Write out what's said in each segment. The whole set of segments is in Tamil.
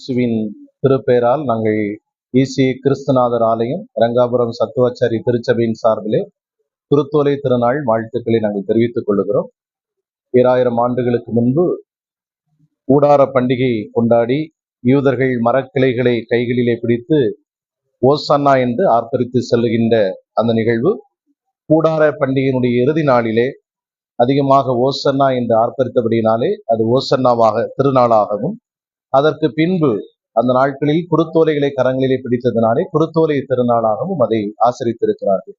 இயேசுவின் திருப்பெயரால் நாங்கள் ஈசி கிறிஸ்துநாதர் ஆலயம் ரங்காபுரம் சத்துவாச்சாரி திருச்சபையின் சார்பிலே குருத்தோலை திருநாள் வாழ்த்துக்களை நாங்கள் தெரிவித்துக் கொள்கிறோம் ஈராயிரம் ஆண்டுகளுக்கு முன்பு கூடார பண்டிகை கொண்டாடி யூதர்கள் மரக்கிளைகளை கைகளிலே பிடித்து ஓசன்னா என்று ஆர்ப்பரித்து செல்லுகின்ற அந்த நிகழ்வு கூடார பண்டிகையினுடைய இறுதி நாளிலே அதிகமாக ஓசன்னா என்று ஆர்ப்பரித்தபடியினாலே அது ஓசன்னாவாக திருநாளாகவும் அதற்கு பின்பு அந்த நாட்களில் குருத்தோலைகளை கரங்களிலே பிடித்ததினாலே குருத்தோலை திருநாளாகவும் அதை ஆசரித்திருக்கிறார்கள்.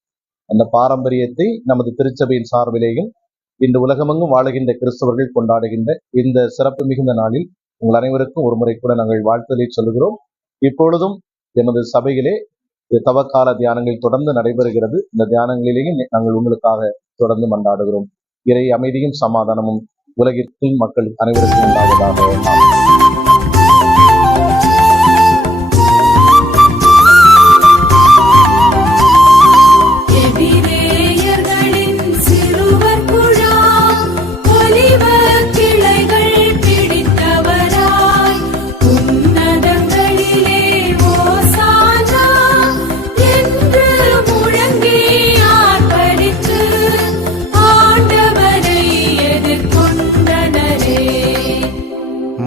அந்த பாரம்பரியத்தை நமது திருச்சபையின் சார்பிலேயும் இன்று உலகமெங்கும் வாழுகின்ற கிறிஸ்தவர்கள் கொண்டாடுகின்ற இந்த சிறப்பு மிகுந்த நாளில் உங்கள் அனைவருக்கும் ஒரு முறை கூட நாங்கள் வாழ்த்துதலை சொல்கிறோம் இப்பொழுதும் எமது சபையிலே தவக்கால தியானங்கள் தொடர்ந்து நடைபெறுகிறது. இந்த தியானங்களிலேயும் நாங்கள் உங்களுக்காக தொடர்ந்து மன்றாடுகிறோம். இறை அமைதியும் சமாதானமும் உலகிற்கும் மக்கள் அனைவருக்கும் உண்டாவதாக.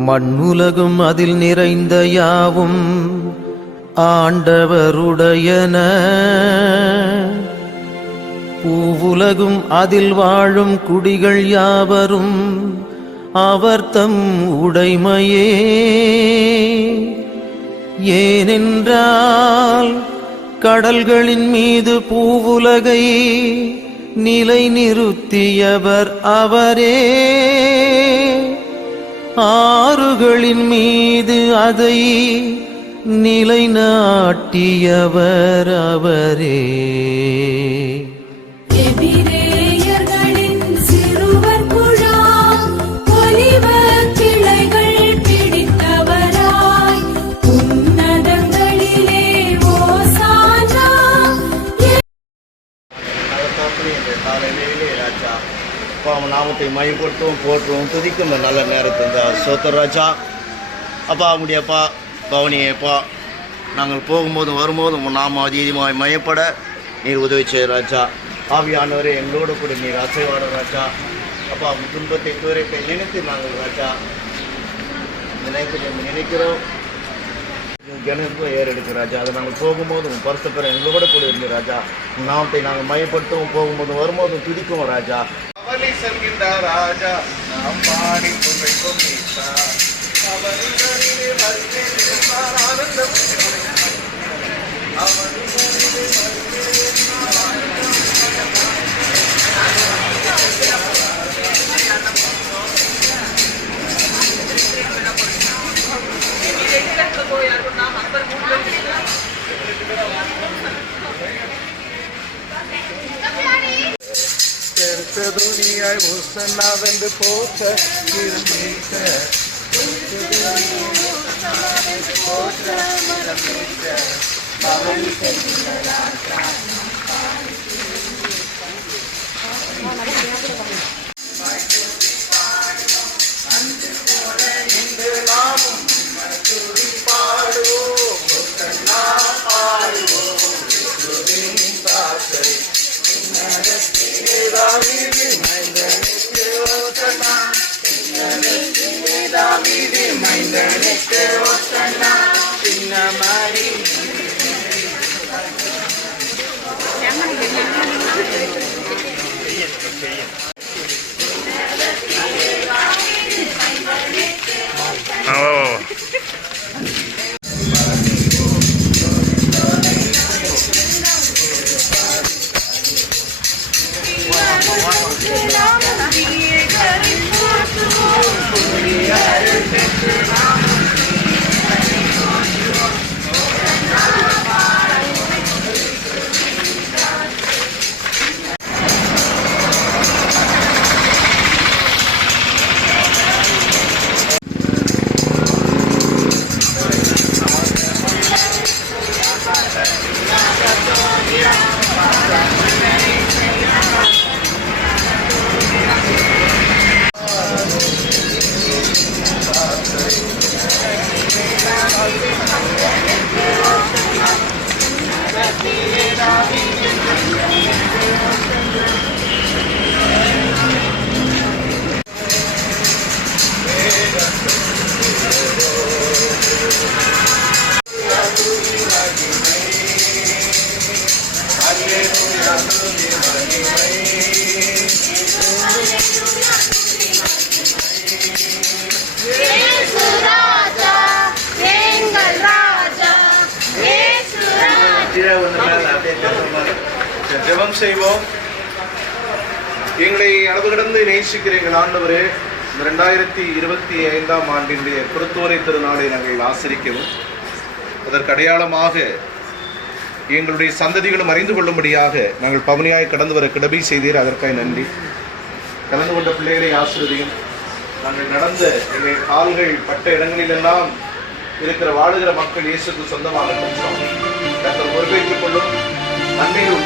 மண்ணுலகும் அதில் நிறைந்த யாவும் ஆண்டவருடையன. பூவுலகும் அதில் வாழும் குடிகள் யாவரும் அவர்தம் உடைமையே. ஏனென்றால் கடல்களின் மீது பூவுலகை நிலை நிறுத்தியவர் அவரே. ஆறுகளின் மீது அதை நிலைநாட்டியவர் அவரே. நாமத்தை மயப்படுத்தவும் போற்றுவோம் துதிக்கும் இந்த நல்ல நேரத்தை இந்த சோத்தர் ராஜா அப்பா முடியப்பா பவனியப்பா நாங்கள் போகும்போதும் வரும்போதும் நாம அதிகமாக மயப்பட நீர் உதவி செய்ய ராஜா. ஆவியானவரே எங்களோடு கூட நீர் அசைவாட ராஜா. அப்பா உன் துன்பத்தை தூரத்தை நினைத்து நாங்கள் ராஜா. நினைத்து நினைக்கிறோம். ஜனத்துக்கும் ஏறெடுக்கு ராஜா. அதை நாங்கள் போகும்போது உன் பரிசுப்பெற எங்களோட கூட இருந்து ராஜா. நாமத்தை நாங்கள் மயப்படுத்தவும் போகும்போதும் வரும்போதும் துதிக்கும் ராஜா. ಕಬಲಿಸಲಿಲ್ಲ ರಾಜ ನಾಂಬಾಡಿ ಕುಬೇಕುಮಿತ ಅವನಿಗರಿಗೆ ಮತ್ತೆ ಆನಂದ ಅವನಿಗರಿಗೆ Thank you. உயர்த்த துணியாய் முசன்னாவென்று போற்ற இருந்தீட்ட போற்ற மரம் மைந்தனுக்கு ஒத்தனா சின்ன மாறி ஓ. ஜெபம் செய்வோம். எங்களை அளவு கடந்து நேசிக்கிற எங்கள் ஆண்டவரே. இந்த ரெண்டாயிரத்தி இருபத்தி ஐந்தாம் ஆண்டினுடைய குருத்தோரை திருநாளை நாங்கள் ஆசிரிக்கவும் அதற்கு அடையாளமாக எங்களுடைய சந்ததிகளும் அறிந்து கொள்ளும்படியாக நாங்கள் பவனியாய் கடந்து வர கிடபை செய்தீர். அதற்காக நன்றி. கலந்து கொண்ட பிள்ளைகளை ஆசிரியம் நாங்கள் நடந்த எங்கள் கால்கள் பட்ட இடங்களிலெல்லாம் இருக்கிற வாழுகிற மக்கள் இயேசுக்கு சொந்தமாக கத்தர் பொறுப்பேற்றுக் கொள்ளும். நன்மைகள்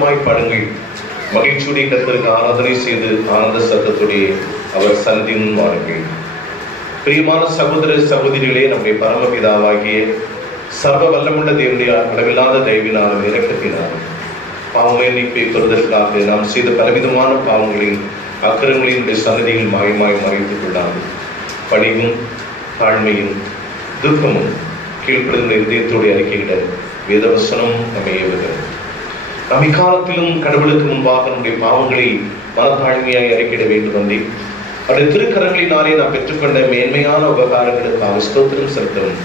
கம்பீரமாய் பாடுங்கள். மகிழ்ச்சியுடைய கத்திற்கு ஆராதனை செய்து ஆனந்த சத்தத்துடைய அவர் சந்தின் வாருங்கள். பிரியமான சகோதர சகோதரிகளே நம்முடைய பரமபிதாவாகிய சர்வ வல்லமுள்ள தேவனுடைய அளவில்லாத தெய்வினாலும் இறக்கத்தினாலும் பாவமே நீப்பை பெறுவதற்காக நாம் செய்த பலவிதமான பாவங்களின் அக்கிரங்களின் சன்னதியில் மாயமாய் மறைத்துக் கொள்ளாமல் பணிவும் தாழ்மையும் துக்கமும் கீழ்ப்படுகின்ற இதயத்தோடு அறிக்கையிட வேதவசனம் அமையவுகிறது நாம் இக்காலத்திலும் கடவுளுக்கு முன்பாக நம்முடைய பாவங்களை மனத்தாழ்மையாய் அறிக்கையிட வேண்டும் என்றே அவருடைய திருக்கரங்களினாலே நாம் பெற்றுக்கொண்ட மேன்மையான உபகாரங்களுக்காக ஸ்தோத்திரம் செலுத்தவும்.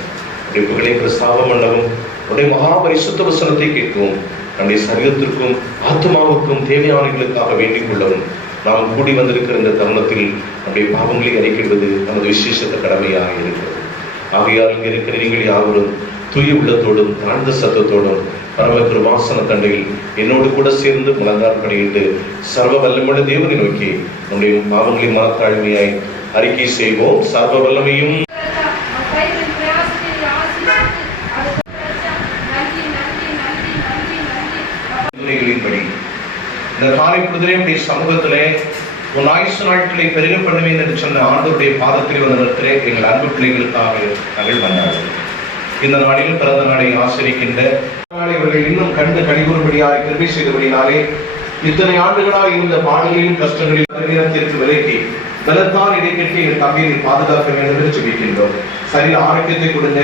புகழை பிரஸ்தாபம் பண்ணவும். உடைய மகா பரிசுத்த வசனத்தை கேட்கவும். நம்முடைய சரீரத்திற்கும் ஆத்மாவுக்கும் தேவையானவர்களுக்காக வேண்டிக் கொள்ளவும். நாம் கூடி வந்திருக்கிற இந்த தருணத்தில் நம்முடைய பாவங்களை அறிக்கிடுவது நமது விசேஷத்த கடமையாக இருக்கிறது. ஆகையால் இங்கே இருக்கிற நீங்கள் யாவரும் தூய உள்ளத்தோடும் தாழ்ந்த சத்தத்தோடும் பரம கிருபாசன தண்டையில் என்னோடு கூட சேர்ந்து முழங்கால் பணியிட்டு சர்வ வல்லமுள்ள தேவனை நோக்கி நம்முடைய பாவங்களை மனத்தாழ்மையாய் அறிக்கை செய்வோம். சர்வ வல்லமையும் இந்த காலை பொழுதிலே உடைய சமூகத்திலே உன் ஆயுசு நாட்களை பெருக பண்ணுவேன் என்று சொன்ன ஆண்டவருடைய பாதத்தில் வந்த நிறுத்திலே எங்கள் அன்பு பிள்ளைகளுக்காக நாங்கள் வந்தார்கள் இந்த நாளில் பிறந்த நாளை ஆசிரிக்கின்ற நாளை இவர்கள் இன்னும் கண்டு கழிவுறும்படியாக கிருபை செய்தபடினாலே இத்தனை ஆண்டுகளாக இருந்த பாடுகளிலும் கஷ்டங்களிலும் நேரத்திற்கு விலக்கி பலத்தான் இடைக்கட்டி எங்கள் தம்பியை பாதுகாக்க வேண்டும் என்று சொல்லிக்கின்றோம் சரீர ஆரோக்கியத்தை கொடுங்க.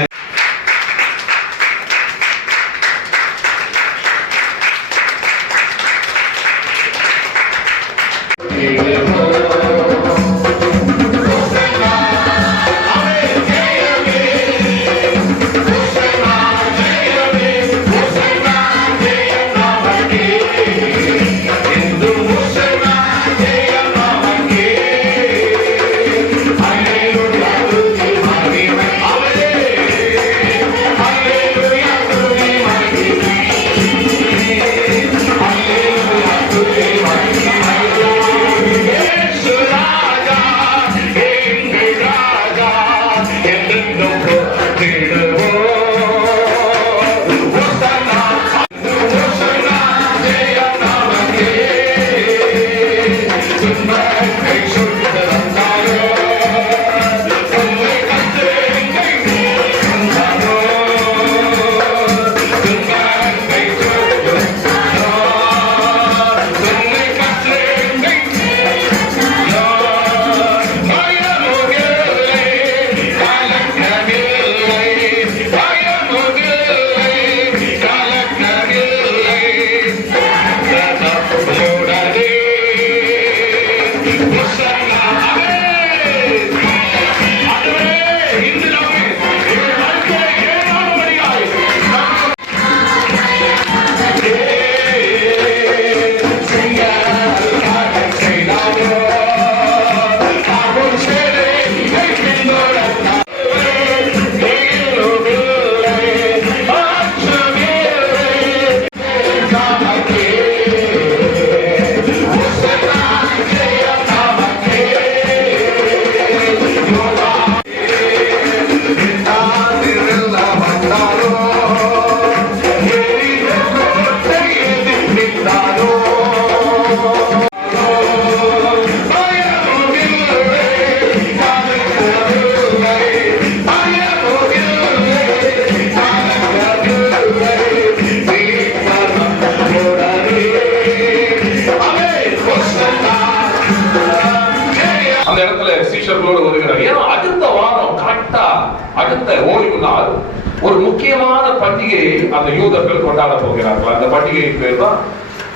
அந்த யூதர்கள் கொண்டாட போகிறார்கள்? அந்த பண்டிகையின் பேர் தான்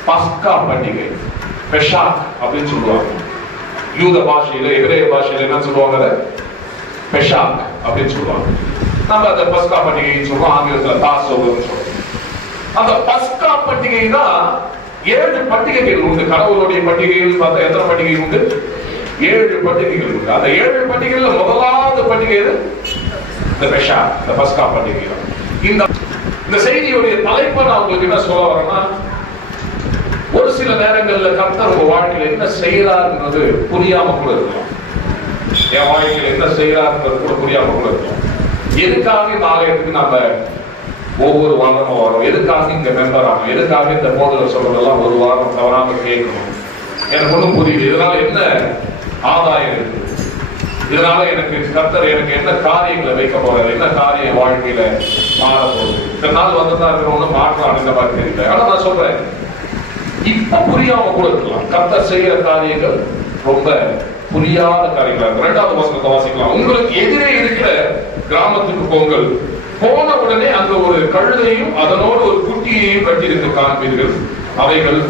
பஸ்கா பண்டிகை. பெஷாக் அப்படின்னு சொல்லுவாங்க. யூத பாஷையில எபிரேய பாஷையில என்ன சொல்லுவாங்க பெஷாக் அப்படின்னு சொல்லுவாங்க. நம்ம அந்த பஸ்கா பண்டிகைன்னு சொல்லுவோம் ஆங்கிலத்துல பாஸ் சொல்லுவோம் அந்த பஸ்கா பண்டிகை தான் ஏழு பண்டிகைகள் உண்டு. கடவுளுடைய பண்டிகைகள் பார்த்தா எத்தனை பண்டிகை உண்டு? ஏழு பண்டிகைகள் உண்டு. அந்த ஏழு பண்டிகைகள்ல முதலாவது பண்டிகை இந்த பெஷா இந்த பஸ்கா பண்டிகை இந்த இந்த செய்தியுடைய தலைப்பை நான் உங்களுக்கு என்ன சொல்ல வரேன்னா ஒரு சில நேரங்கள்ல கர்த்தர் உங்க வாழ்க்கையில் என்ன செய்யறாருன்றது புரியாம கூட இருக்கும் என் வாழ்க்கையில் என்ன செய்யறாருன்றது கூட புரியாம கூட இருக்கும் எதுக்காக இந்த ஆலயத்துக்கு நம்ம ஒவ்வொரு வாரமும் வரும்? எதுக்காக இங்க மெம்பர் ஆகும் எதுக்காக இந்த போதவர் சொல்றதெல்லாம் ஒரு வாரம் தவறாம கேட்கணும்? எனக்கு ஒன்றும் புரியுது இதனால என்ன ஆதாயம் இருக்கு? இதனால எனக்கு கர்த்தர் எனக்கு என்ன காரியங்களை வைக்க போறாரு என்ன காரிய வாழ்க்கையில மாற போகுது? இந்த நாள் வந்துதான் இருக்கிறவங்க மாற்றம் இந்த மாதிரி தெரியல. ஆனா நான் சொல்றேன் இப்ப புரியாம கூட இருக்கலாம். கர்த்தர் செய்யற காரியங்கள் ரொம்ப புரியாத காரியங்களா இருக்கும். ரெண்டாவது வசனத்தை வாசிக்கலாம். உங்களுக்கு எதிரே இருக்கிற கிராமத்துக்கு போங்கள். போன உடனே அங்க ஒரு கழுதையும் அதனோடு ஒரு குட்டியையும் கட்டியிருந்து காண்பீர்கள். அவைகள்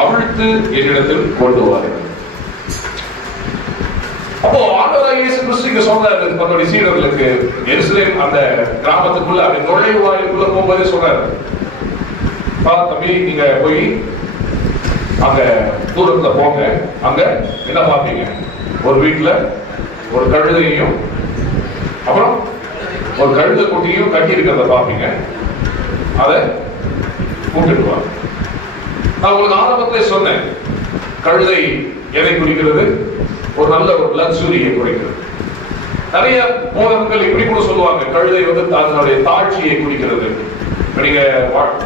அவிழ்த்து என்னிடத்தில் கொண்டு வாருங்கள் அப்போ ஆண்டவராக இயேசு கிறிஸ்து இங்க சொல்றாரு தன்னுடைய சீடர்களுக்கு எருசலேம் அந்த கிராமத்துக்குள்ள அப்படி நுழைவாயிலுக்குள்ள போகும்போதே சொல்றாரு. பா தம்பி நீங்க போய் அங்க தூரத்துல போங்க. அங்க என்ன பார்ப்பீங்க? ஒரு வீட்டுல ஒரு கழுதையையும் அப்புறம் ஒரு கழுத குட்டியும் கட்டி இருக்கிறத பார்ப்பீங்க. அதை கூட்டிட்டு வாங்க. நான் உங்களுக்கு ஆரம்பத்திலே சொன்னேன் கழுதை எதை குறிக்கிறது ஒரு நல்ல ஒரு லக்ஸுரியை குறிக்கிறது. நிறைய போதகங்கள் இப்படி கூட சொல்லுவாங்க. கழுதை வந்து தன்னுடைய தாட்சியை குடிக்கிறது நீங்க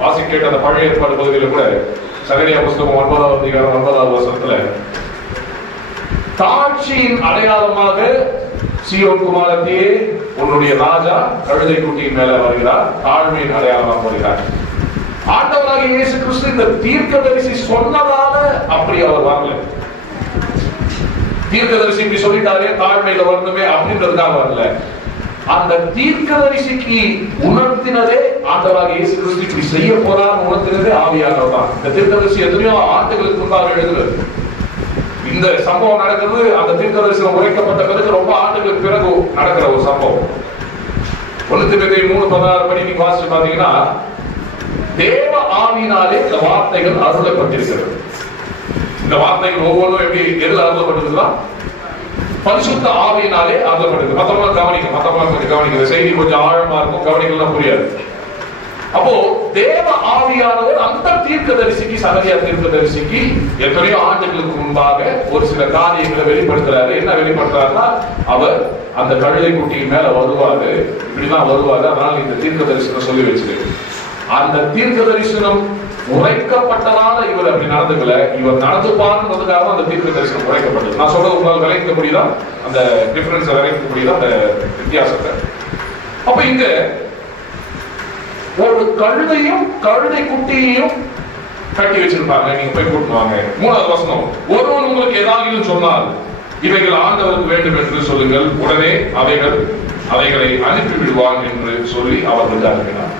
வாசி கேட்ட அந்த பழைய ஏற்பாடு பகுதியில கூட சகரியா புஸ்தகம் ஒன்பதாவது அதிகாரம் ஒன்பதாவது வருஷத்துல தாட்சியின் அடையாளமாக சீயோன் குமாரத்தையே உன்னுடைய ராஜா கழுதை குட்டியின் மேல வருகிறார். தாழ்மையின் அடையாளமாக வருகிறார். ஆண்டவராக இயேசு கிறிஸ்து இந்த தீர்க்கதரிசி சொன்னதால அப்படி அவர் வரல. தீர்க்கதரிசி இப்படி சொல்லிட்டாரே தாழ்மையில வரணுமே அப்படின்றதுக்காக வரல. அந்த தீர்க்கதரிசிக்கு உணர்த்தினதே ஆண்டவராக இயேசு கிறிஸ்து இப்படி செய்ய போறார் உணர்த்தினதே ஆவியானவர் தான். இந்த தீர்க்கதரிசி எத்தனையோ ஆண்டுகளுக்கு முன்பாக எழுதுறது இந்த சம்பவம் நடக்கிறது அந்த தீர்க்கதரிசனம் உரைக்கப்பட்ட பிறகு ரொம்ப ஆண்டுகளுக்கு பிறகு நடக்கிற ஒரு சம்பவம். ஒழுத்து திமுக மூணு பதினாறு படி நீங்க வாசிச்சு பாத்தீங்கன்னா தேவ ஆவினாலே இந்த வார்த்தைகள் அருளப்பட்டிருக்கிறது. இந்த வார்த்தைகள் ஒவ்வொன்றும் எப்படி எதில் அருளப்பட்டிருக்குதா பரிசுத்த ஆவியினாலே அருளப்பட்டிருக்கு மத்தவங்க கவனிக்க மத்தவங்க கொஞ்சம் கவனிக்க செய்தி கொஞ்சம் ஆழமா இருக்கும் கவனிக்கலாம் புரியாது. அப்போ தேவ ஆவியானவர் அந்த தீர்க்க தரிசிக்கு சகதியா தீர்க்க தரிசிக்கு எத்தனையோ ஆண்டுகளுக்கு முன்பாக ஒரு சில காரியங்களை வெளிப்படுத்துறாரு. என்ன வெளிப்படுத்துறாருன்னா அவர் அந்த கழுதை குட்டியின் மேல வருவாரு. இப்படிதான் வருவாரு. அதனால இந்த தீர்க்க தரிசனம் சொல்லி வச்சிருக்கு. அந்த தீர்க்க தரிசனம் உரைக்கப்பட்டனால இவர் அப்படி நடந்துக்கல. இவர் நடந்துப்பாருன்றதுக்காக தான் அந்த தீர்க்க தரிசனம் உரைக்கப்பட்டது. நான் சொல்றது உங்களால் விளைவிக்க முடியுதா அந்த டிஃபரன்ஸ் விளைவிக்க முடியுதா அந்த வித்தியாசத்தை. அப்ப இங்க ஒரு கழுதையும் கழுதை குட்டியையும் கட்டி வச்சிருப்பாங்க. நீங்க போய் கூட்டுவாங்க மூணாவது வசனம். ஒருவன் உங்களுக்கு ஏதாவது சொன்னால் இவைகள் ஆண்டவருக்கு வேண்டும் என்று சொல்லுங்கள். உடனே அவைகள் அவைகளை அனுப்பி விடுவான் என்று சொல்லி அவர்களுக்கு அனுப்பினார்.